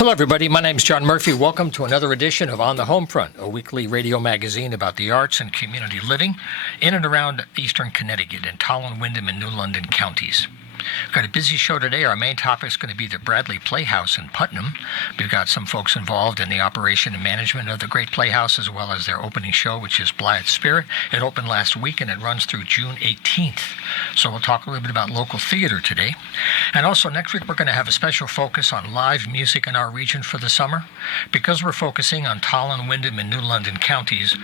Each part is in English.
Hello, everybody. My name is John Murphy. Welcome to another edition of On the Homefront, a weekly radio magazine about the arts and community living in and around eastern Connecticut in Tolland, Windham, and New London counties. We've got a busy show today. Our main topic is going to be the Bradley Playhouse in Putnam. We've got some folks involved in the operation and management of the great playhouse, as well as their opening show, which is Blythe Spirit. It opened last week, and it runs through June 18th. So we'll talk a little bit about local theater today. And also next week, we're going to have a special focus on live music in our region for the summer. Because we're focusing on Tolland, Windham, and New London counties,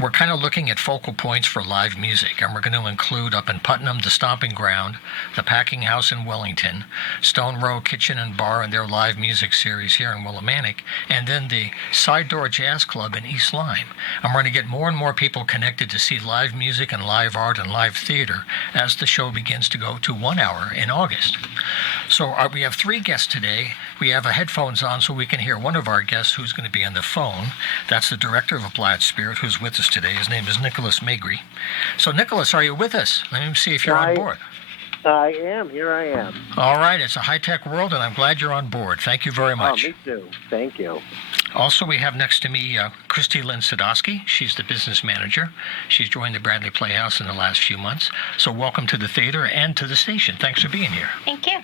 we're kind of looking at focal points for live music. And we're going to include up in Putnam, the Stomping Ground, the Packing House in Wellington, Stone Row Kitchen and Bar and their live music series here in Willimantic, and then the Side Door Jazz Club in East Lyme. I'm going to get more and more people connected to see live music and live art and live theater as the show begins to go to 1 hour in August. So we have three guests today. We have headphones on so we can hear one of our guests who's going to be on the phone. That's the director of Blythe Spirit who's with us today. His name is Nicholas Magri. So Nicholas, are you with us? Let me see if you're on board. I am. Here I am. All right. It's a high-tech world, and I'm glad you're on board. Thank you very much. Oh, me too. Thank you. Also, we have next to me Christy Lynn Sadowski. She's the business manager. She's joined the Bradley Playhouse in the last few months. So welcome to the theater and to the station. Thanks for being here. Thank you.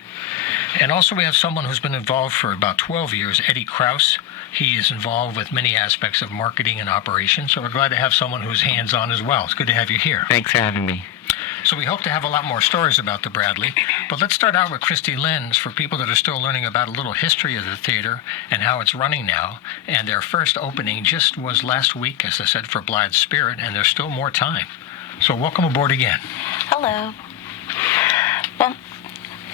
And also we have someone who's been involved for about 12 years, Eddie Krause. He is involved with many aspects of marketing and operations, so we're glad to have someone who's hands-on as well. It's good to have you here. Thanks for having me. So we hope to have a lot more stories about the Bradley, but let's start out with Christy Lynn's for people that are still learning about a little history of the theater and how it's running now. And their first opening just was last week, as I said, for Blythe Spirit, and there's still more time. So welcome aboard again. Hello. Well,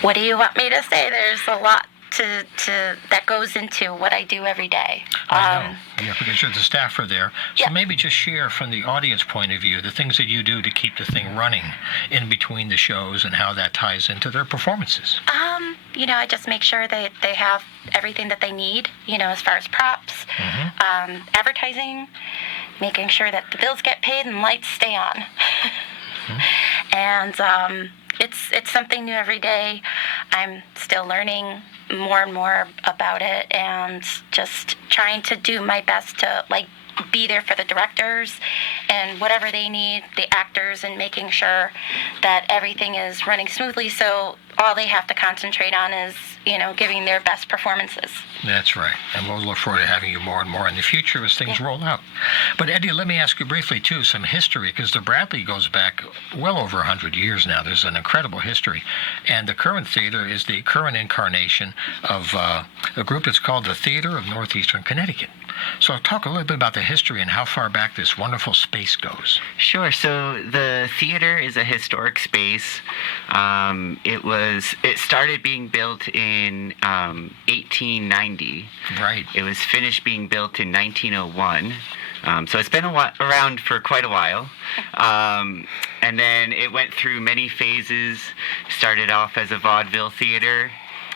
what do you want me to say? There's a lot to that goes into what I do every day. I know. Yeah, because you're the staffer there. So yeah. Maybe just share from the audience point of view the things that you do to keep the thing running in between the shows and how that ties into their performances. I just make sure that they have everything that they need, as far as props, advertising, making sure that the bills get paid and lights stay on. And it's something new every day. I'm still learning more and more about it and just trying to do my best to be there for the directors and whatever they need, the actors, and making sure that everything is running smoothly, so all they have to concentrate on is giving their best performances. That's right. And we'll look forward to having you more and more in the future as things roll out. But Eddie, let me ask you briefly too some history, because the Bradley goes back well over 100 years now. There's an incredible history, and the current theater is the current incarnation of a group that's called the Theater of Northeastern Connecticut. So talk a little bit about the history and how far back this wonderful space goes. Sure. So the theater is a historic space. It started being built in 1890. Right. It was finished being built in 1901. So it's been around for quite a while. And then it went through many phases. Started off as a vaudeville theater.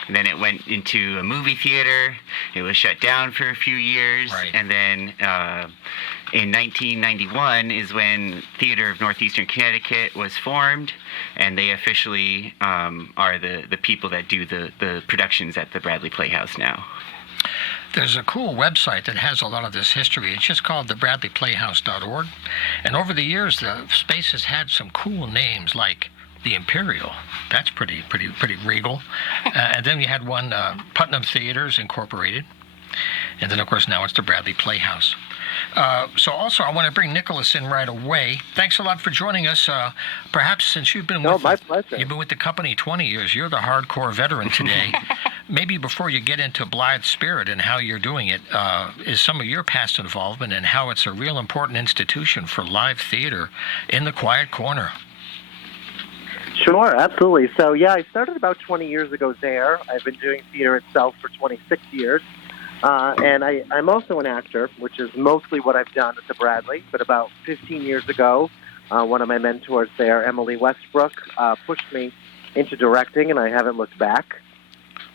And then it went into a movie theater. It was shut down for a few years. Right. And then in 1991 is when Theater of Northeastern Connecticut was formed. And they officially are the people that do the productions at the Bradley Playhouse now. There's a cool website that has a lot of this history. It's just called thebradleyplayhouse.org. And over the years, the space has had some cool names like the Imperial. That's pretty regal. And then we had one, Putnam Theaters Incorporated. And then, of course, now it's the Bradley Playhouse. So also, I want to bring Nicholas in right away. Thanks a lot for joining us. Perhaps since you've been my pleasure. You've been with the company 20 years, you're the hardcore veteran today. Maybe before you get into Blythe Spirit and how you're doing it, is some of your past involvement and how it's a real important institution for live theater in the quiet corner. Sure, absolutely. So, I started about 20 years ago there. I've been doing theater itself for 26 years. And I'm also an actor, which is mostly what I've done at the Bradley. But about 15 years ago, one of my mentors there, Emily Westbrook, pushed me into directing, and I haven't looked back.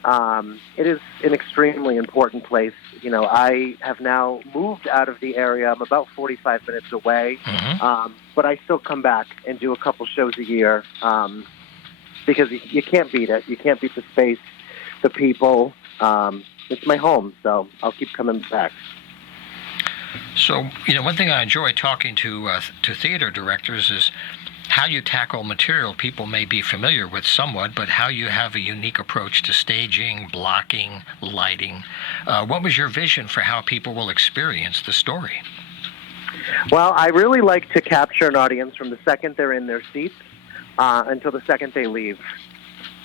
It is an extremely important place. I have now moved out of the area. I'm about 45 minutes away, but I still come back and do a couple shows a year because you can't beat it. You can't beat the space, the people, it's my home, so I'll keep coming back. So, one thing I enjoy talking to theater directors is how you tackle material people may be familiar with somewhat, but how you have a unique approach to staging, blocking, lighting. What was your vision for how people will experience the story? Well, I really like to capture an audience from the second they're in their seats until the second they leave.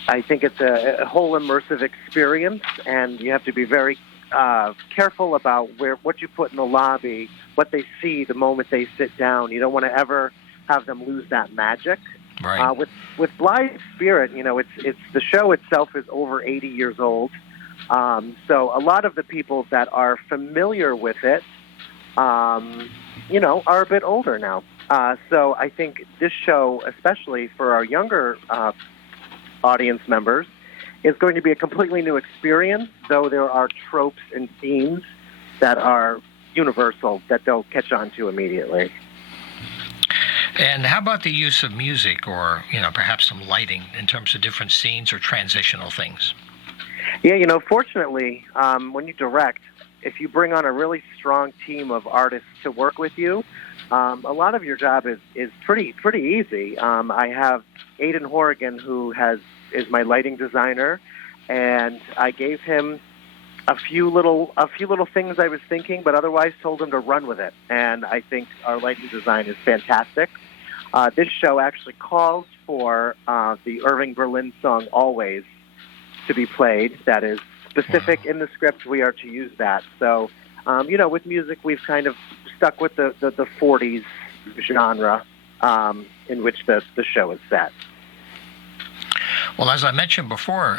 I think it's a whole immersive experience, and you have to be very careful about what you put in the lobby, what they see the moment they sit down. You don't want to ever have them lose that magic. Right. With Blithe Spirit, it's the show itself is over 80 years old. So a lot of the people that are familiar with it, are a bit older now. So I think this show, especially for our younger audience members, is going to be a completely new experience, though there are tropes and themes that are universal that they'll catch on to immediately. And how about the use of music or, perhaps some lighting in terms of different scenes or transitional things? Yeah, fortunately, when you direct, if you bring on a really strong team of artists to work with you, a lot of your job is pretty easy. I have Aidan Horrigan, who is my lighting designer, and I gave him a few little things I was thinking, but otherwise told him to run with it. And I think our lighting design is fantastic. This show actually calls for the Irving Berlin song "Always" to be played. That is specific in the script. We are to use that. So, with music, we've kind of stuck with the 40s genre in which the show is set. Well, as I mentioned before,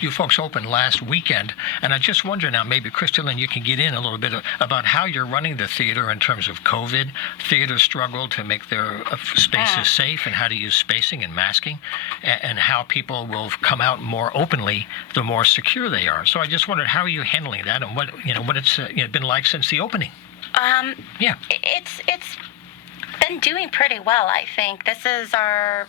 you folks opened last weekend, and I just wonder now, maybe, Crystalline, you can get in a little bit about how you're running the theater in terms of COVID. Theaters struggle to make their spaces safe and how to use spacing and masking, and how people will come out more openly the more secure they are. So I just wondered, how are you handling that, and what it's been like since the opening? Yeah. It's been doing pretty well, I think. This is our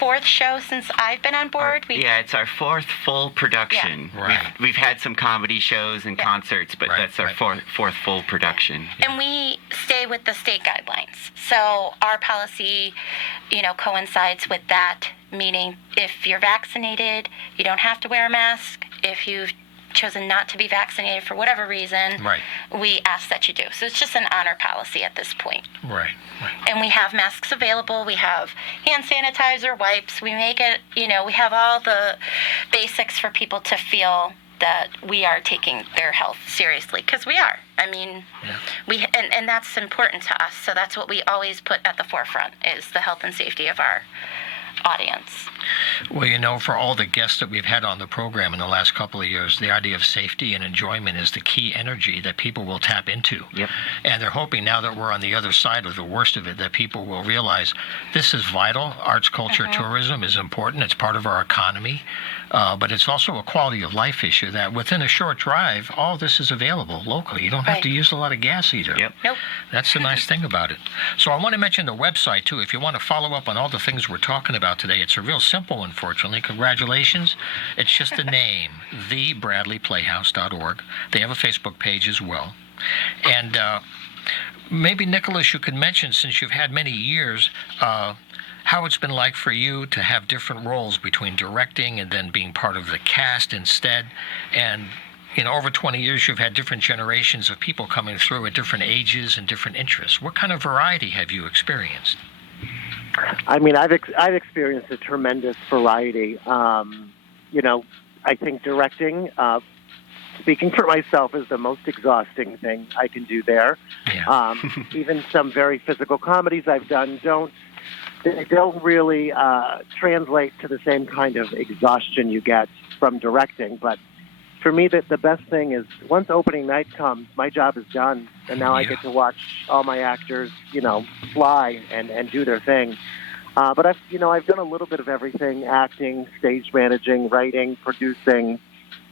fourth show since I've been on board. It's our fourth full production. Yeah. Right. We've had some comedy shows and concerts, but that's our fourth full production. Yeah. And we stay with the state guidelines. So our policy, coincides with that, meaning if you're vaccinated, you don't have to wear a mask. If you've chosen not to be vaccinated for whatever reason, we ask that you do. So it's just an honor policy at this point. Right. And we have masks available. We have hand sanitizer, wipes. We make it, we have all the basics for people to feel that we are taking their health seriously, because we are. I mean, and that's important to us. So that's what we always put at the forefront, is the health and safety of our audience. Well, for all the guests that we've had on the program in the last couple of years, the idea of safety and enjoyment is the key energy that people will tap into. Yep. And they're hoping, now that we're on the other side of the worst of it, that people will realize this is vital. Arts, culture, tourism is important. It's part of our economy. But it's also a quality of life issue that within a short drive, all this is available locally. You don't have to use a lot of gas either. Yep. Nope. That's the nice thing about it. So I want to mention the website, too. If you want to follow up on all the things we're talking about today, it's a real simple, unfortunately. Congratulations. It's just the name, thebradleyplayhouse.org. They have a Facebook page as well. And maybe, Nicholas, you could mention, since you've had many years, how it's been like for you to have different roles between directing and then being part of the cast instead. And, over 20 years, you've had different generations of people coming through at different ages and different interests. What kind of variety have you experienced? I mean, I've experienced a tremendous variety. I think directing, speaking for myself, is the most exhausting thing I can do there. Yeah. Even some very physical comedies I've done don't really translate to the same kind of exhaustion you get from directing. But for me, the best thing is once opening night comes, my job is done, and now I get to watch all my actors, fly and do their thing. But I've done a little bit of everything: acting, stage managing, writing, producing.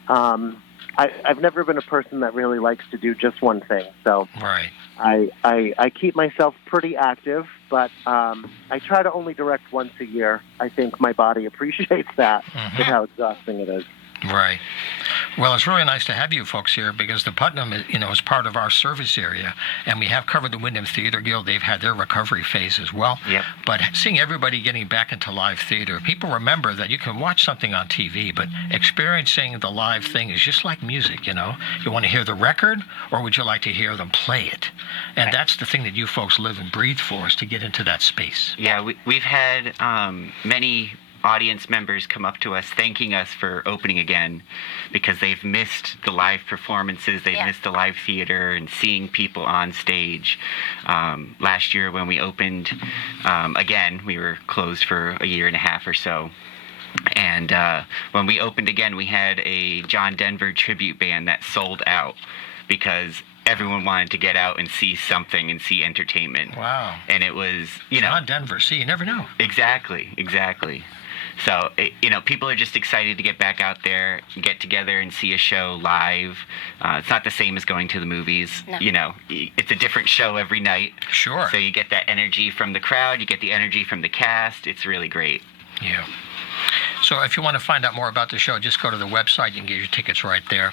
I've never been a person that really likes to do just one thing. So I keep myself pretty active, but I try to only direct once a year. I think my body appreciates that with how exhausting it is. Right. Well, it's really nice to have you folks here because the Putnam, is part of our service area, and we have covered the Wyndham Theater Guild. They've had their recovery phase as well. Yep. But seeing everybody getting back into live theater, people remember that you can watch something on TV, but experiencing the live thing is just like music, You want to hear the record, or would you like to hear them play it? And that's the thing that you folks live and breathe for, is to get into that space. Yeah, we've had many audience members come up to us thanking us for opening again because they've missed the live performances, they've missed the live theater and seeing people on stage. Last year when we opened again, we were closed for a year and a half or so. And when we opened again, we had a John Denver tribute band that sold out because everyone wanted to get out and see something and see entertainment. Wow. And it was, John Denver, see, you never know. Exactly. So, people are just excited to get back out there, get together and see a show live. It's not the same as going to the movies. No. It's a different show every night. Sure. So you get that energy from the crowd, you get the energy from the cast. It's really great. Yeah. So if you want to find out more about the show, just go to the website. You can get your tickets right there.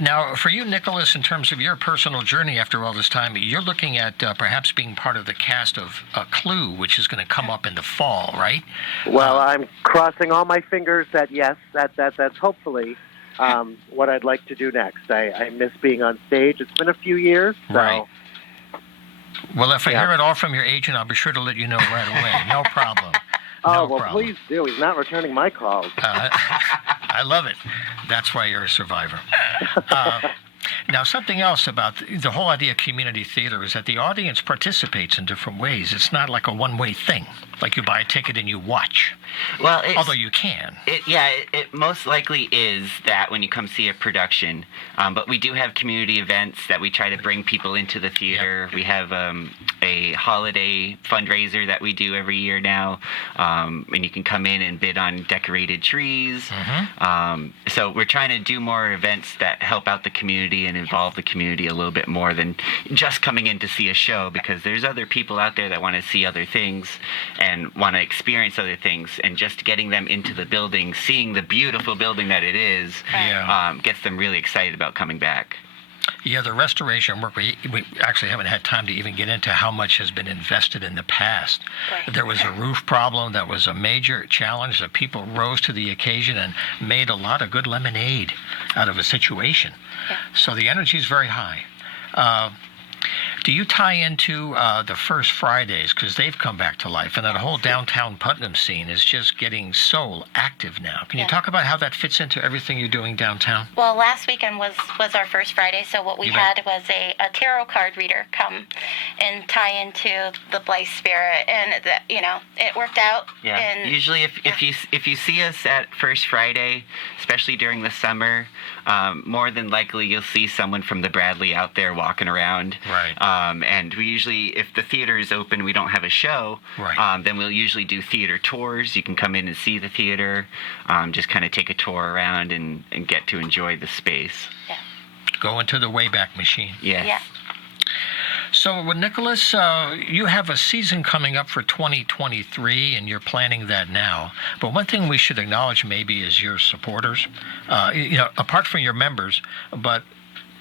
Now, for you, Nicholas, in terms of your personal journey after all this time, you're looking at perhaps being part of the cast of Clue, which is going to come up in the fall, right? Well, I'm crossing all my fingers that yes, that's hopefully what I'd like to do next. I miss being on stage. It's been a few years, so. Right. Well, if I hear it all from your agent, I'll be sure to let you know right away. No problem. Oh, well, please do. He's not returning my calls. I love it. That's why you're a survivor. Now, something else about the whole idea of community theater is that the audience participates in different ways. It's not like a one-way thing, like you buy a ticket and you watch. Well, although you can. It most likely is that when you come see a production. But we do have community events that we try to bring people into the theater. Yep. We have a holiday fundraiser that we do every year now. And you can come in and bid on decorated trees. Mm-hmm. So we're trying to do more events that help out the community and involve the community a little bit more than just coming in to see a show, because there's other people out there that want to see other things and want to experience other things, and just getting them into the building, seeing the beautiful building that it is, gets them really excited about coming back. Yeah, the restoration work, we actually haven't had time to even get into how much has been invested in the past. Right. There was a roof problem that was a major challenge that people rose to the occasion and made a lot of good lemonade out of a situation. Yeah. So the energy is very high. Do you tie into the First Fridays, because they've come back to life, and that whole downtown Putnam scene is just getting so active now? Can you talk about how that fits into everything you're doing downtown? Well, last weekend was our First Friday, so what we had was a tarot card reader come and tie into the Blythe Spirit, and it worked out. Yeah. And usually, if you see us at First Friday, especially during the summer, more than likely you'll see someone from the Bradley out there walking around. Right. And we usually, if the theater is open, we don't have a show, then we'll usually do theater tours. You can come in and see the theater, just kind of take a tour around and get to enjoy the space. Yeah. Go into the Wayback Machine. Yes. Yeah. So, Nicholas, you have a season coming up for 2023, and you're planning that now. But one thing we should acknowledge maybe is your supporters, apart from your members, but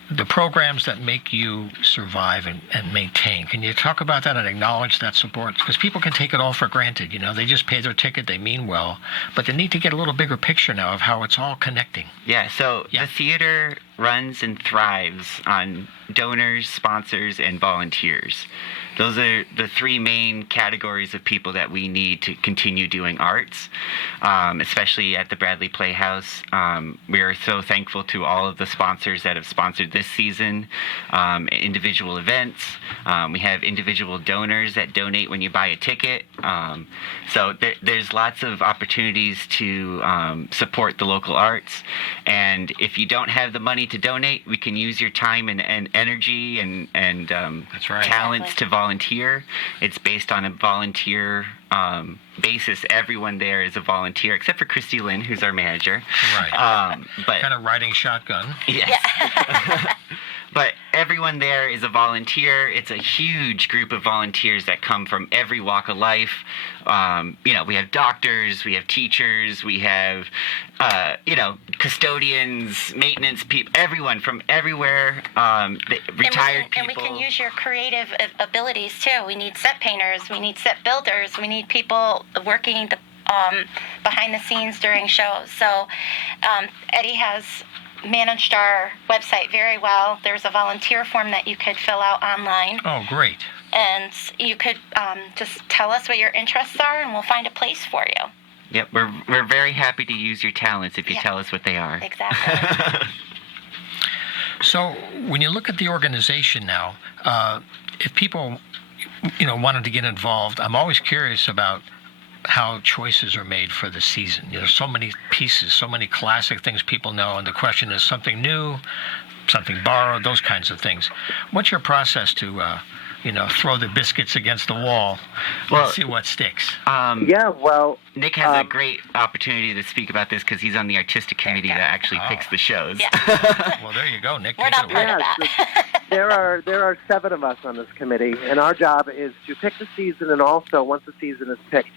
the programs that make you survive and maintain. Can you talk about that and acknowledge that support? Because people can take it all for granted. They just pay their ticket, they mean well, but they need to get a little bigger picture now of how it's all connecting. Yeah, so the theater runs and thrives on donors, sponsors, and volunteers. Those are the three main categories of people that we need to continue doing arts, especially at the Bradley Playhouse. We are so thankful to all of the sponsors that have sponsored this season, individual events. We have individual donors that donate when you buy a ticket. So there's lots of opportunities to support the local arts. And if you don't have the money to donate, we can use your time and energy and That's right. talents to volunteer. It's based on a volunteer basis. Everyone there is a volunteer, except for Christy Lynn, who's our manager. Right. But kind of riding shotgun. Yes. But everyone there is a volunteer. It's a huge group of volunteers that come from every walk of life. We have doctors, we have teachers, we have, custodians, maintenance people, everyone from everywhere, retired people. And we can use your creative abilities, too. We need set painters, we need set builders, we need people working behind the scenes during shows. So Eddie has managed our website very well. There's a volunteer form that you could fill out online. Oh, great. And you could just tell us what your interests are, and we'll find a place for you. Yep, we're very happy to use your talents if you tell us what they are. Exactly. So when you look at the organization now, if people, wanted to get involved, I'm always curious about how choices are made for the season. So many pieces, so many classic things people know, and the question is something new, something borrowed, those kinds of things. What's your process to, throw the biscuits against the wall and see what sticks? Nick has a great opportunity to speak about this because he's on the artistic committee that actually picks the shows. Yeah. Well, there you go, Nick. We're not part of that. There are 7 of us on this committee, and our job is to pick the season, and also, once the season is picked,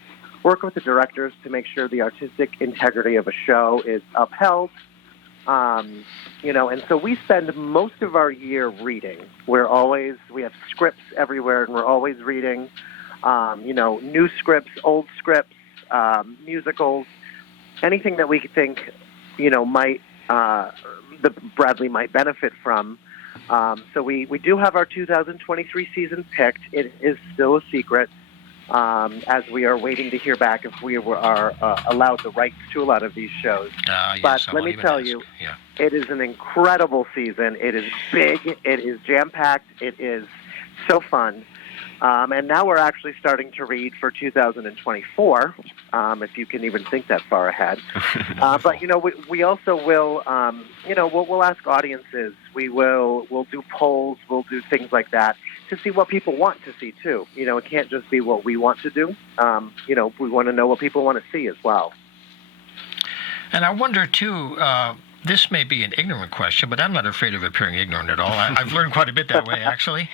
work with the directors to make sure the artistic integrity of a show is upheld. And so we spend most of our year reading. We have scripts everywhere, and we're always reading, new scripts, old scripts, musicals, anything that we think, might, the Bradley might benefit from. So we do have our 2023 season picked. It is still a secret. As we are waiting to hear back if we are allowed the rights to a lot of these shows. Yes, but let me tell you, it is an incredible season. It is big. It is jam-packed. It is so fun. And now we're actually starting to read for 2024, if you can even think that far ahead. But, we also will, we'll ask audiences. We'll do polls. We'll do things like that to see what people want to see, too. It can't just be what we want to do. We want to know what people want to see as well. And I wonder, too, this may be an ignorant question, but I'm not afraid of appearing ignorant at all. I've learned quite a bit that way, actually.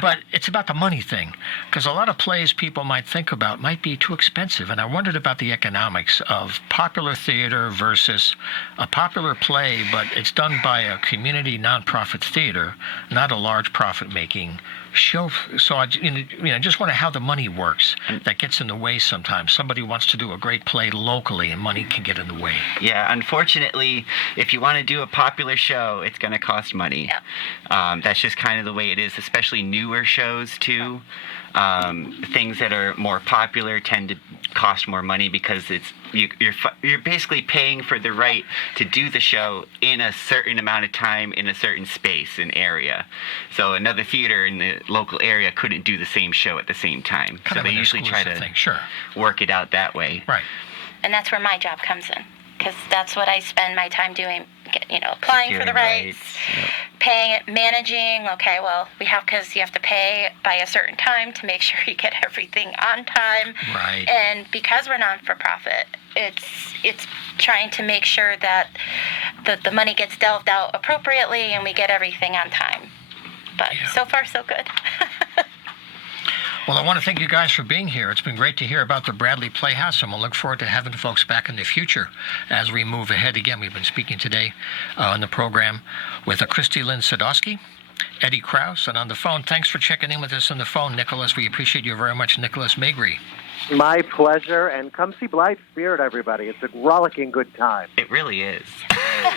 But it's about the money thing, because a lot of plays people might think about might be too expensive. And I wondered about the economics of popular theater versus a popular play, but it's done by a community nonprofit theater, not a large profit-making show. So I just wonder how the money works. That gets in the way sometimes. Somebody wants to do a great play locally, and money can get in the way. Yeah, unfortunately, if you want to do a popular show, it's going to cost money. Yeah. That's just kind of the way it is, especially newer shows, too. Things that are more popular tend to cost more money because you're basically paying for the right to do the show in a certain amount of time in a certain space and area. So another theater in the local area couldn't do the same show at the same time. So they usually try to work it out that way. Right. And that's where my job comes in, because that's what I spend my time doing. Applying for the rights, paying it, managing. Okay, well, because you have to pay by a certain time to make sure you get everything on time. Right. And because we're non-for-profit, it's trying to make sure that the money gets delved out appropriately and we get everything on time. But so far, so good. Well, I want to thank you guys for being here. It's been great to hear about the Bradley Playhouse, and we'll look forward to having folks back in the future as we move ahead. Again, we've been speaking today on the program with Christy Lynn Sadowski, Eddie Krause, and on the phone, thanks for checking in with us on the phone, Nicholas. We appreciate you very much, Nicholas Magri. My pleasure, and come see Blythe Spirit, everybody. It's a rollicking good time. It really is.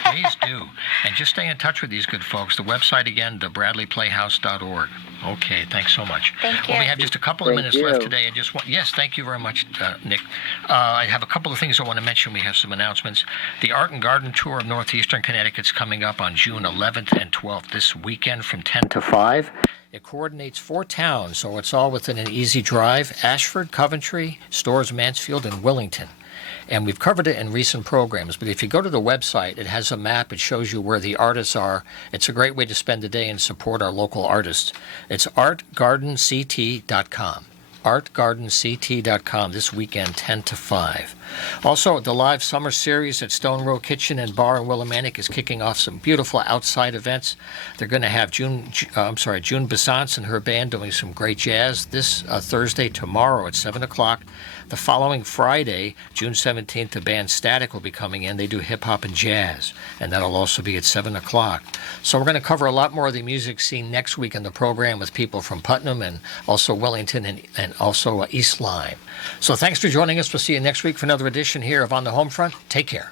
Please do. And just stay in touch with these good folks. The website again, thebradleyplayhouse.org. Okay, thanks so much. Thank you. Well, we have just a couple of minutes left today. Yes, thank you very much, Nick. I have a couple of things I want to mention. We have some announcements. The Art and Garden Tour of Northeastern Connecticut's coming up on June 11th and 12th this weekend from 10 to 5. It coordinates 4 towns, so it's all within an easy drive: Ashford, Coventry, Storrs, Mansfield, and Willington. And we've covered it in recent programs, but if you go to the website, it has a map. It shows you where the artists are. It's a great way to spend the day and support our local artists. It's artgardenct.com. artgardenct.com this weekend, 10 to 5. Also, the live summer series at Stone Row Kitchen and Bar in Willimantic is kicking off some beautiful outside events. They're going to have June Besance and her band doing some great jazz this Thursday, tomorrow at 7 o'clock. The following Friday, June 17th, the band Static will be coming in. They do hip-hop and jazz, and that'll also be at 7 o'clock. So we're going to cover a lot more of the music scene next week in the program with people from Putnam and also Wellington and also East Lyme. So thanks for joining us. We'll see you next week for another edition here of On the Homefront. Take care.